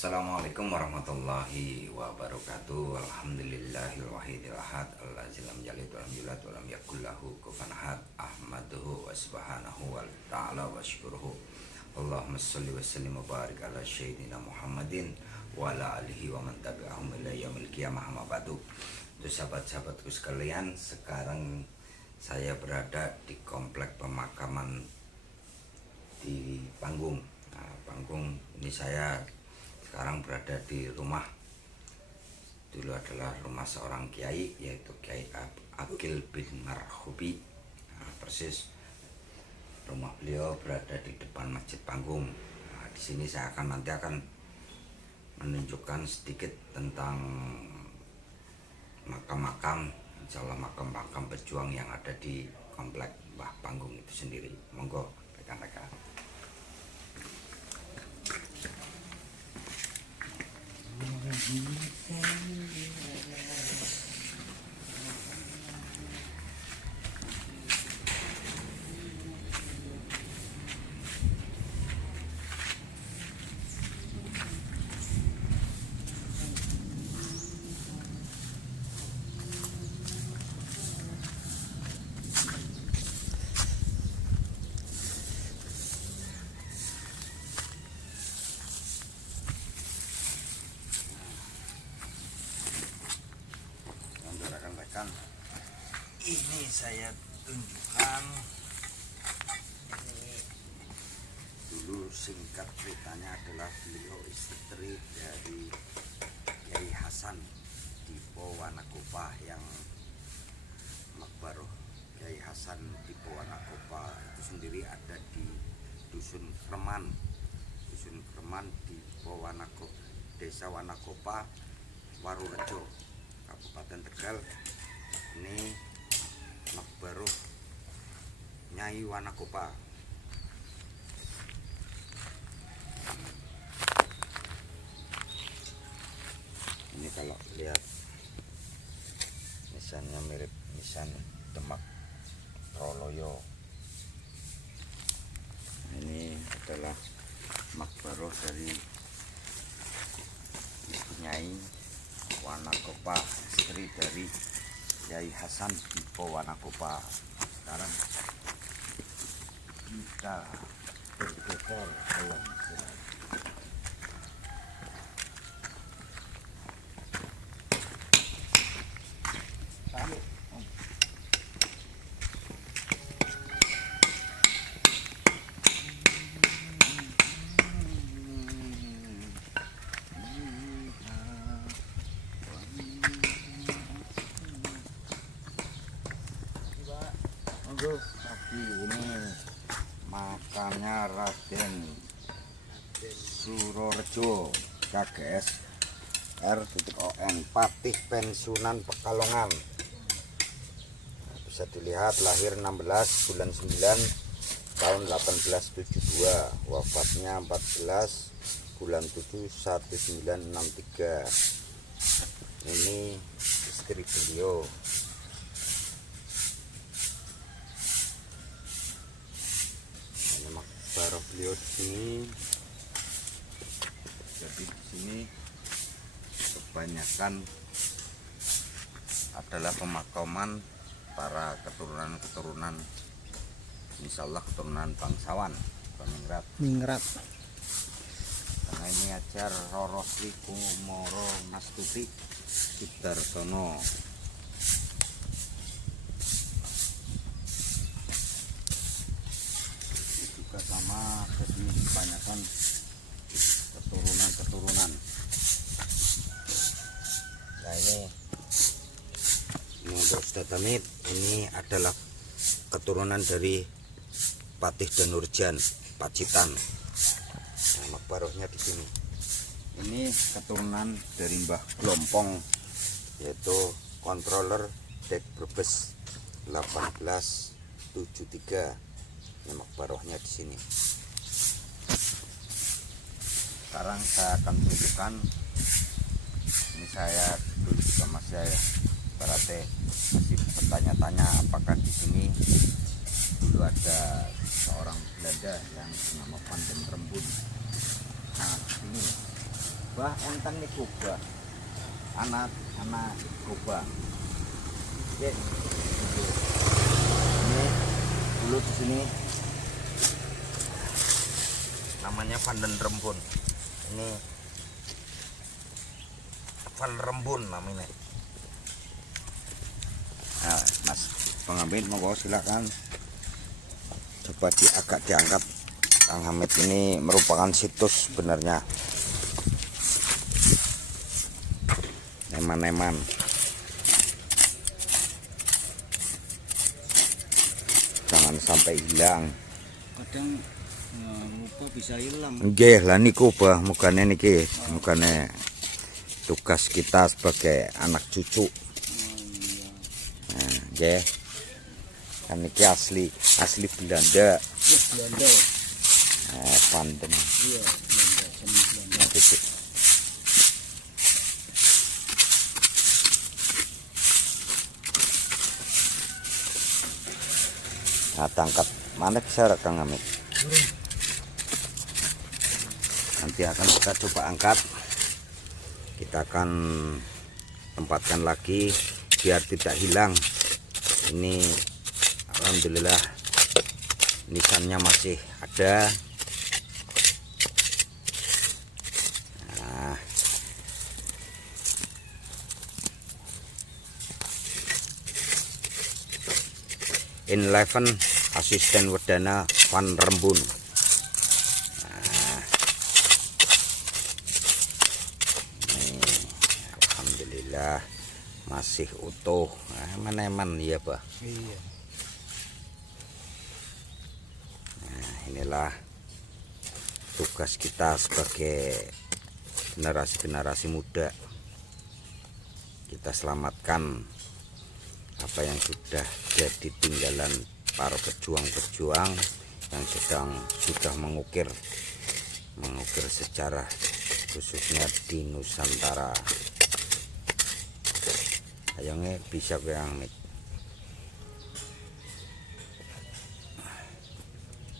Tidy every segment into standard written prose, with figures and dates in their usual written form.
Assalamualaikum warahmatullahi wabarakatuh. Alhamdulillahil wahidil ahad allazil lam yalid wa lam yulad wa lam yakul lahu kufuwan ahad. Ahmaduhu wa subhanahu wa ta'ala wa syukuruhu. Allahumma shalli wa sallim wa barik ala sayyidina Muhammadin wa ala alihi wa man tabi'ahum ila yaumil qiyamah amma ba'du. Untuk sahabat-sahabatku sekalian, sekarang saya berada di komplek pemakaman di Panggung. Nah, Panggung ini saya sekarang berada di rumah, dulu adalah rumah seorang kiai, yaitu Kiai Aqil bin Marhubi. Nah, persis rumah beliau berada di depan Masjid Panggung. Nah, di sini saya nanti akan menunjukkan sedikit tentang makam-makam, insya Allah makam-makam pejuang yang ada di komplek Mbah Panggung itu sendiri. Monggo rekan-rekan. Ini saya tunjukkan, ini dulu singkat ceritanya adalah beliau istri dari Kiai Hasan di Wanakopa, yang makbaroh Kiai Hasan di Wanakopa itu sendiri ada di Dusun Kreman di Wanakopa, Desa Wanakopa, Warurejo, Kabupaten Tegal. Ini makbaroh Nyai Wanakopa. Ini kalau lihat nisannya mirip nisan Demak Troloyo. Ini adalah makbaroh dari Ibu Nyai Wanakopa, istri dari Kiai Hasan di Wanakopa. Sekarang kita bergeser alam silat. Tapi ini makamnya Raden Surorejo KGS R.ON Patih Pensiunan Pekalongan. Bisa dilihat lahir 16 bulan 9 tahun 1872, wafatnya 14 bulan 7 1963. Ini istri beliau. Makbaroh beliau di sini. Jadi di sini kebanyakan adalah pemakaman para keturunan insya Allah keturunan bangsawan Ningrat. Karena ini ajar Roro Sri Kumoro Nastuti Sudarsono. Sama, jadi kebanyakan keturunan. Nah ini untuk Ustadz Hamid, ini adalah keturunan dari Patih dan Nurjan Pacitan. Nah, makbarohnya di sini. Ini keturunan dari Mbah Glompong, yaitu controller Dek Brebes 1873. Ini makbarohnya di sini. Sekarang saya akan tunjukkan. Ini saya dulu juga masih bertanya-tanya apakah di sini dulu ada seorang Belanda yang bernama Van den Rembun. Nah, ini kubah, enten nih kubah. Anak kubah. Oke. Ini dulu di sini namanya Pandan Rembun. Ini Val Rembun namanya. Nah, Mas pengambil monggo silakan. Coba agak diangkat. Kang Hamid ini merupakan situs sebenarnya. Neman-neman. Jangan sampai hilang. Kadang muka bisa hilang. Nggih, lah niku bah mugane niki, mugane tugas kita sebagai anak cucu. Nah, nggih. Kan niki asli Belanda. Belanda. Pandan. Iya, Belanda, zaman Belanda. Nah, tangkap mana bisa Kang Hamid? Nanti akan kita coba angkat. Kita akan tempatkan lagi biar tidak hilang. Ini alhamdulillah nisannya masih ada. Nah, Inleven asisten wedana Van Rembun. Nah, ini alhamdulillah masih utuh. Nah, eman ya Pak. Iya. Nah, inilah tugas kita sebagai generasi muda. Kita selamatkan apa yang sudah jadi tinggalan para pejuang-pejuang yang sudah mengukir sejarah khususnya di Nusantara. Ayangnya bisa ke Hamid.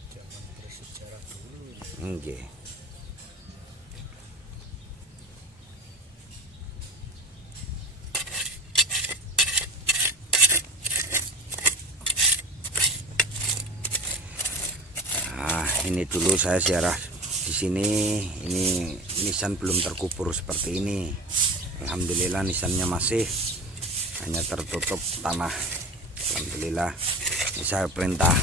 Zaman bersejarah dulu. Nggih. Nah, ini dulu saya ziarah di sini. Ini nisan belum terkubur seperti ini. Alhamdulillah nisannya masih hanya tertutup tanah. Alhamdulillah. Ini saya perintah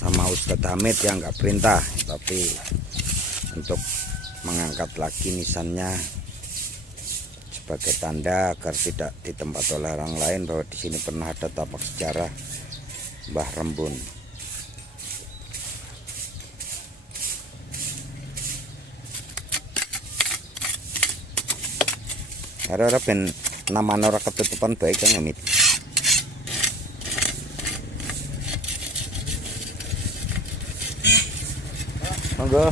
sama Ustadz Hamid yang nggak perintah, tapi untuk mengangkat lagi nisannya sebagai tanda agar tidak ditempat oleh orang lain bahwa di sini pernah ada tapak sejarah Mbah Rembun. Harap ben namanya ora ketutupan baik Kang Hamid. Monggo.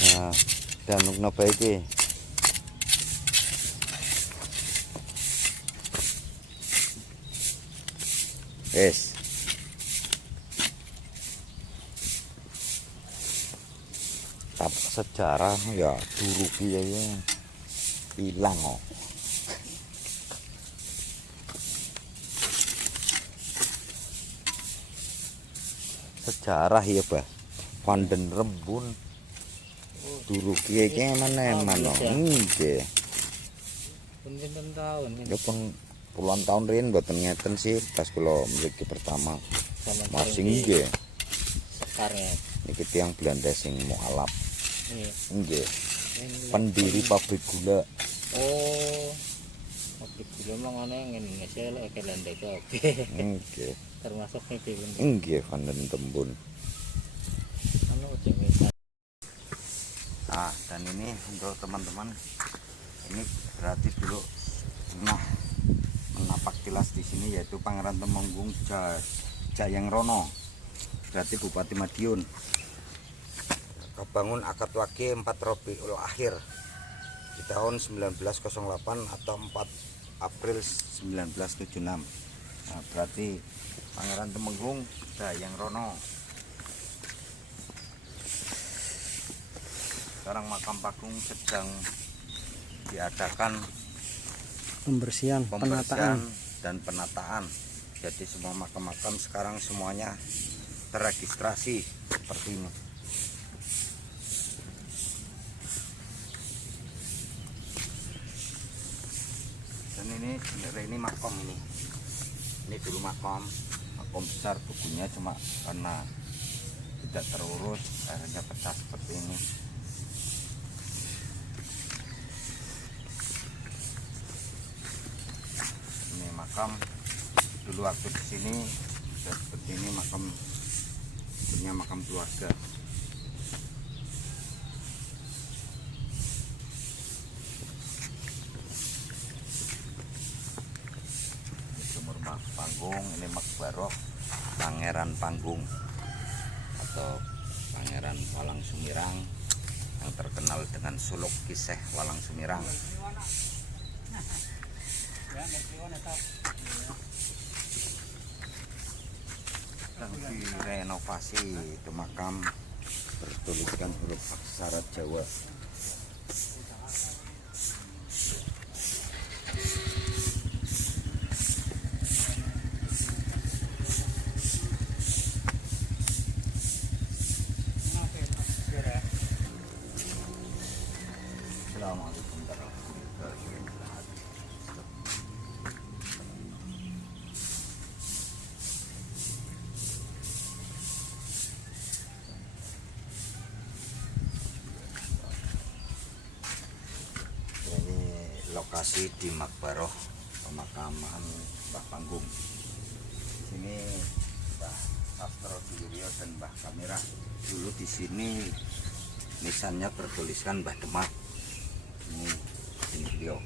Nah, dan napa iki? Wes. Tapak sejarah ya dulu piye ya hilang kok. Sejarah ya bah Pandan Rembun dulu piye ki eman-eman kok. Nggih. Pinten tahun ini. Ya pun puluhan tahun riyen mboten ngeten sih pas kula mriki pertama. Zaman Masih paling nggih. sekarang. Niki tiyang Belanda sing mualaf. Iya. Nggih. Ini- Pendiri pabrik gula. Oh. Pabrik gula mangane Indonesia lek ke Belanda oke. Nggih. Termasuk iki pun. Nggih Pandan Rembun. Anu jenenge. Nah, dan ini untuk teman-teman, ini berarti dulu pernah menapak tilas di sini yaitu Pangeran Temenggung Jayang Rono, berarti Bupati Madiun. Kebangun akad wage 4 Rabiul Akhir di tahun 1908 atau 4 April 1976. Nah, berarti Pangeran Temenggung Jayang Rono sekarang makam Pakung sedang diadakan Pembersihan, pembersihan penataan. dan penataan. Jadi semua makam-makam sekarang semuanya terregistrasi seperti ini. Dan ini sebenarnya ini makam ini. Ini dulu makam besar, bukunya cuma karena tidak terurus akhirnya pecah seperti ini. Ini makam dulu waktu di sini seperti ini, makam punya makam keluarga. Ini sumur Panggung, ini Makbaroh Pangeran Panggung atau Pangeran Walang Sumirang yang terkenal dengan suluk kisah Walang Sumirang. Sedang direnovasi, itu makam bertuliskan huruf aksara Jawa. Assalamualaikum warahmatullahi wabarakatuh. Ini lokasi di Makbaroh pemakaman Mbah Panggung. Sini Mbah Sastro Diwiryo dan Mbah Kamera. Dulu di sini nisannya bertuliskan Mbah Demak. Ini beliau.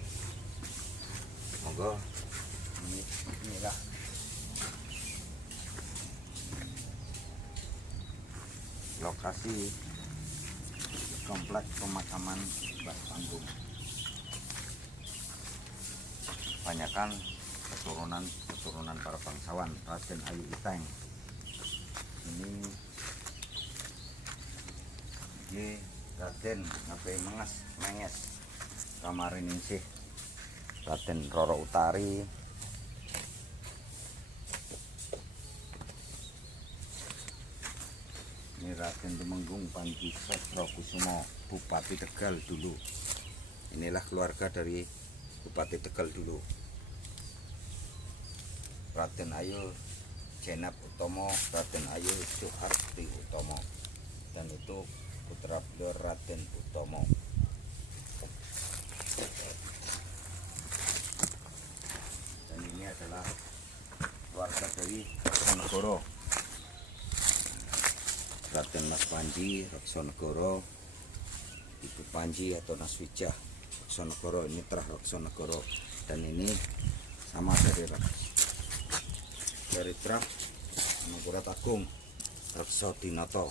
Monggo inilah lokasi kompleks pemakaman Mbah Panggung. Kebanyakan keturunan para bangsawan Raden Ayu Iteng. Ini Raden Ngabe Menges Kamariningsih, Raden Roro Utari, ini Raden Tumenggung Panji Sastrokusumo, Bupati Tegal dulu. Inilah keluarga dari Bupati Tegal dulu. Raden Ayu Jenab Utomo, Raden Ayu Soeharti Utomo, dan itu putra beliau Raden Utomo. Dan ini adalah keluarga dari Raksonegoro, Raden Mas Panji Raksonegoro, Ibu Panji atau Naswijah Raksonegoro. Ini Trah Raksonegoro, dan ini sama dari Trah Mangkurat Agung Raksodinoto.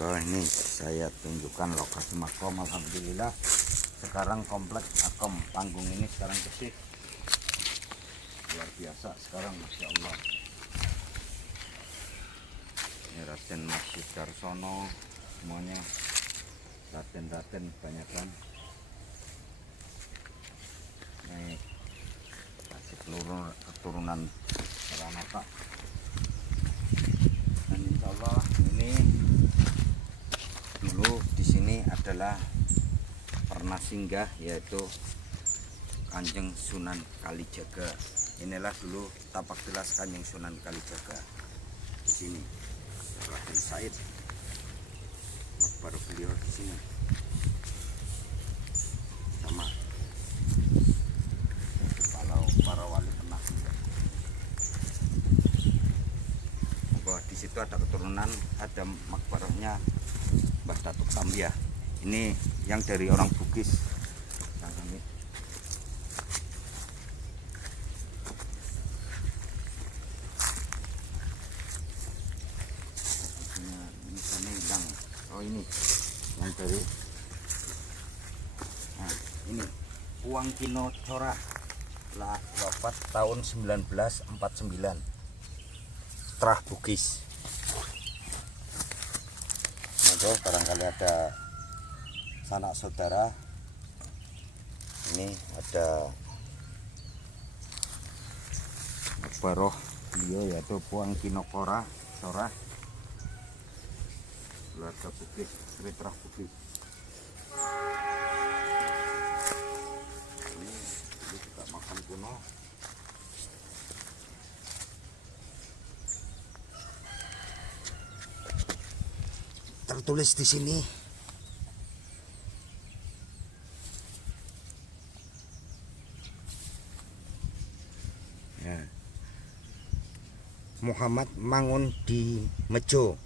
Ini saya tunjukkan lokasi makam. Alhamdulillah sekarang kompleks makam Panggung ini sekarang bersih, luar biasa sekarang, Masya Allah. Ini Raden Mas Sudarsono, semuanya Raden banyak kan. Ini kasih keturunan Ranata. Dan insya Allah ini dulu di sini adalah pernah singgah, yaitu Kanjeng Sunan Kalijaga. Inilah dulu tapak gelas Kanjeng Sunan Kalijaga. Di sini Raden Said baru beliau di sini sama kalau para wali pernah. Di situ ada keturunan, ada makbarahnya Mbah Datuk Tambia. Ini yang dari orang Bugis. Ini yang dari ini Uang Kino Corak, wafat tahun 1949. Trah Bugis. Monggo barangkali ada sanak saudara. Ini ada Baroh beliau yaitu Puang Kinokora Sora keluarga Bugis, Sri Trah Bugis. Ini juga makam kuno. Tertulis di sini ya, Muhammad Mangun di Mejo,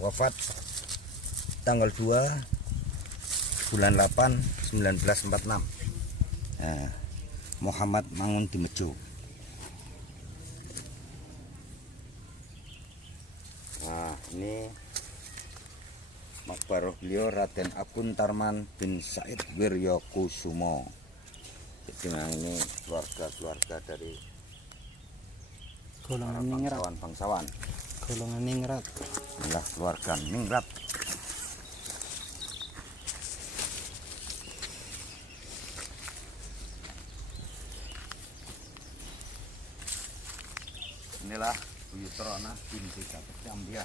wafat tanggal 2 bulan 8 1946. Nah, Muhammad Mangun di Mejo. Nah, ini makbaroh beliau Raden Agun Tarman bin Said Wiryo Kusumo. Jadi memang ini keluarga dari golongan ningrat. bangsawan. Golongan ningrat. Inilah keluarga ningrat. Inilah Buyutrona binti Datuk Tambia.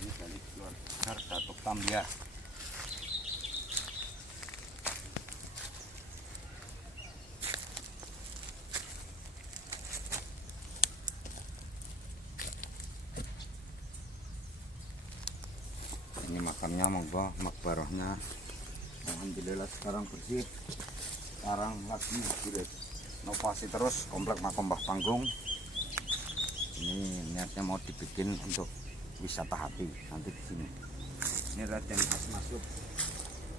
Ini dari keluarga Datuk Tambia. Ini makamnya, monggo makbarohnya. Alhamdulillah sekarang bersih. Sekarang lagi direnovasi terus komplek makam Mbah Panggung. Ini niatnya mau dibikin untuk wisata hati nanti di sini. Ini Raden Asmasuk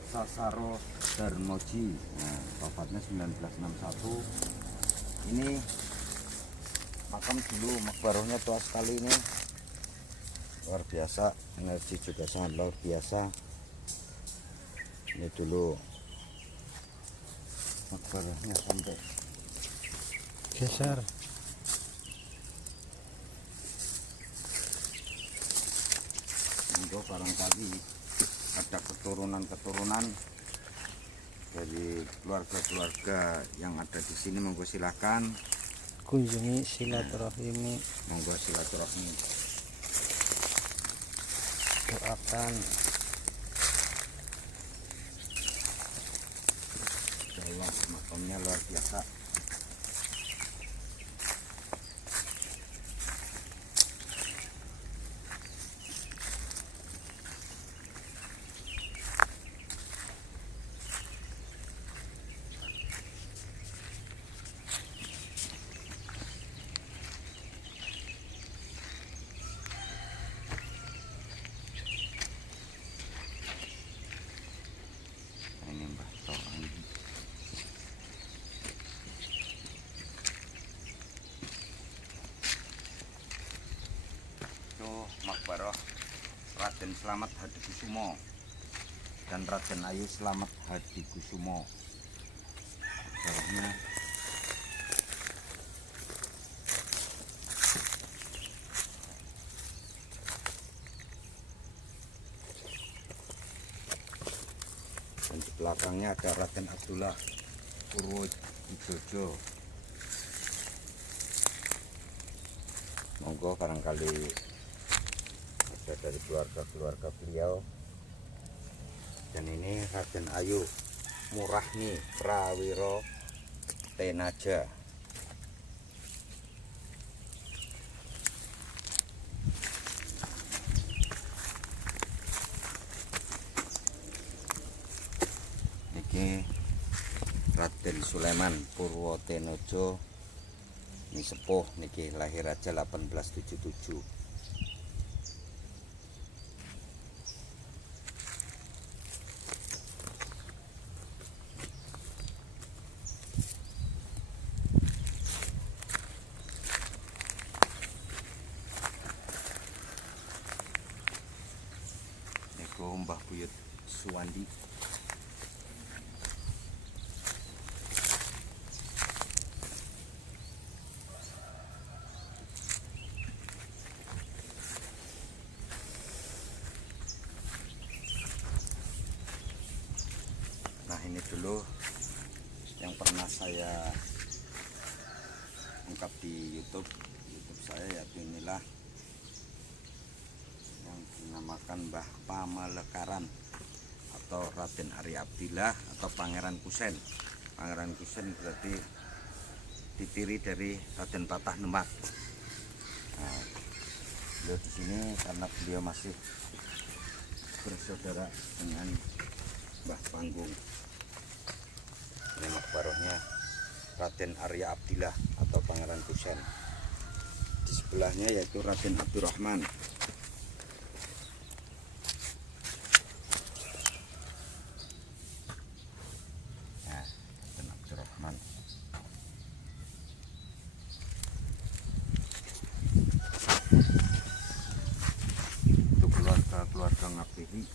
Sasaro Darmoji. Nah, wafatnya 1961. Ini makam dulu, makbarohnya tua sekali ini. Luar biasa, energi juga sangat luar biasa. Ini dulu makbarohnya sampai Geser. Monggo barangkali ada keturunan dari keluarga-keluarga yang ada di sini, monggo silakan. Kunjungi silaturahimi, Monggo silaturahmi. doakan. Allah, makamnya luar biasa. Ini Mbah Toan. Itu makbaroh Raden Slamet Hadikusumo dan Raden Ayu Slamet Hadikusumo. Makbarohnya dan di belakangnya ada Raden Abdullah Purwowijojo. Monggo barangkali ada dari keluarga beliau. Dan ini Raden Ayu Murahni Prawiro Tenaja. Niki Raden Sulaiman Purwotenojo. Ini sepuh niki lahir aja 1877. Niku Mbah Buyut Suwandi. ini dulu yang pernah saya ungkap di YouTube saya, yaitu inilah yang dinamakan Mbah Pamalekaran atau Raden Arya Abdillah atau Pangeran Kusen. Pangeran Kusen berarti ditiri dari Raden Patah Demak. Nah, beliau di sini karena beliau masih bersaudara dengan Mbah Panggung. Ini makbarohnya Raden Arya Abdillah atau Pangeran Kusen. Di sebelahnya yaitu Raden Abdurrahman. Nah, Raden Abdurrahman. Itu keluarga Ngabehi.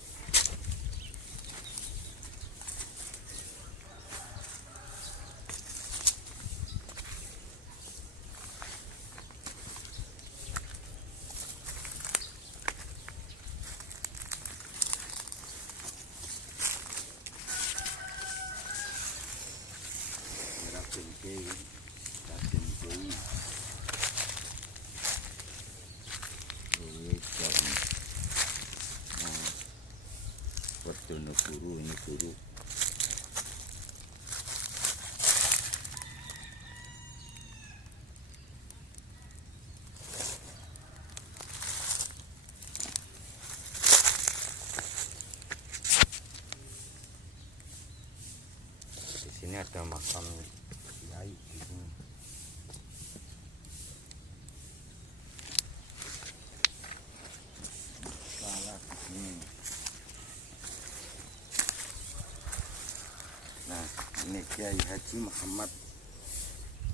Raden Kiai, Raden Kiai. Werdono Guru, ini guru. Di sini ada makam kiai di sini. Salah di sini. Nah, ini Kiai Haji Muhammad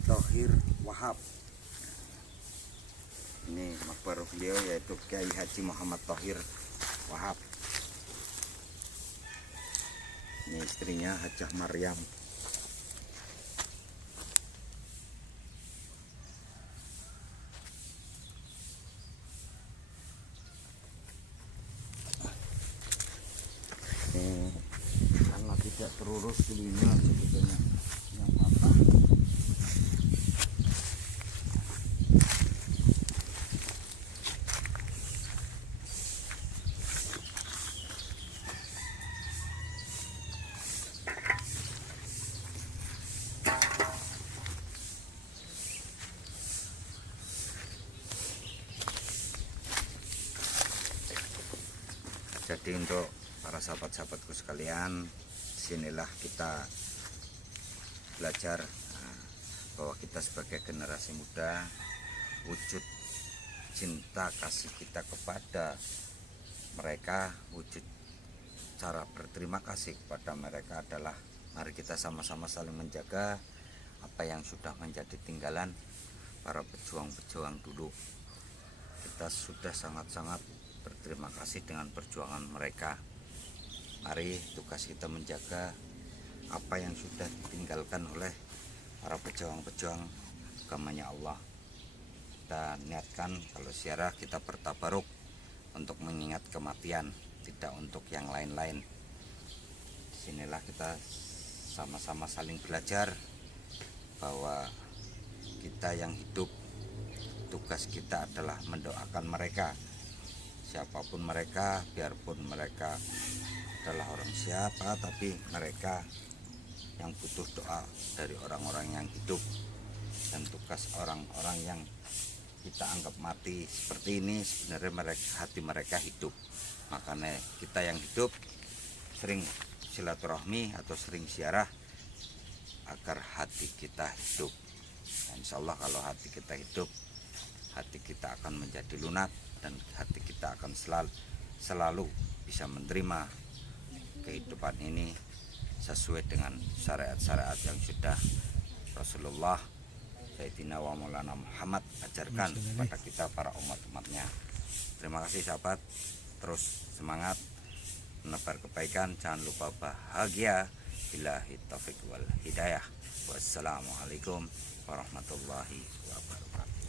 Thohir Wahab. Ini makbar beliau yaitu Kiai Haji Muhammad Thohir Wahab. Ini istrinya Hajah Maryam. Ini karena tidak terurus dulunya sebetulnya yang patah. Jadi untuk para sahabat-sahabatku sekalian, sinilah kita belajar bahwa kita sebagai generasi muda, wujud cinta kasih kita kepada mereka, wujud cara berterima kasih kepada mereka adalah mari kita sama-sama saling menjaga apa yang sudah menjadi tinggalan para pejuang-pejuang dulu. Kita sudah sangat-sangat berterima kasih dengan perjuangan mereka. Mari tugas kita menjaga apa yang sudah ditinggalkan oleh para pejuang-pejuang agamanya Allah. Kita niatkan kalau ziarah kita bertabaruk untuk mengingat kematian, tidak untuk yang lain-lain. Disinilah kita sama-sama saling belajar bahwa kita yang hidup, tugas kita adalah mendoakan mereka. Siapapun mereka, biarpun mereka adalah orang siapa, tapi mereka yang butuh doa dari orang-orang yang hidup. Dan tugas orang-orang yang kita anggap mati seperti ini sebenarnya mereka, hati mereka hidup. Makanya kita yang hidup sering silaturahmi atau sering ziarah agar hati kita hidup. Dan insya Allah kalau hati kita hidup, hati kita akan menjadi lunak dan hati kita akan selalu bisa menerima kehidupan ini sesuai dengan syariat-syariat yang sudah Rasulullah Sayyidina wa Maulana Muhammad ajarkan kepada kita para umat-umatnya. Terima kasih sahabat, terus semangat menebar kebaikan, jangan lupa bahagia. Billahi taufiq wal hidayah. Wassalamualaikum warahmatullahi wabarakatuh.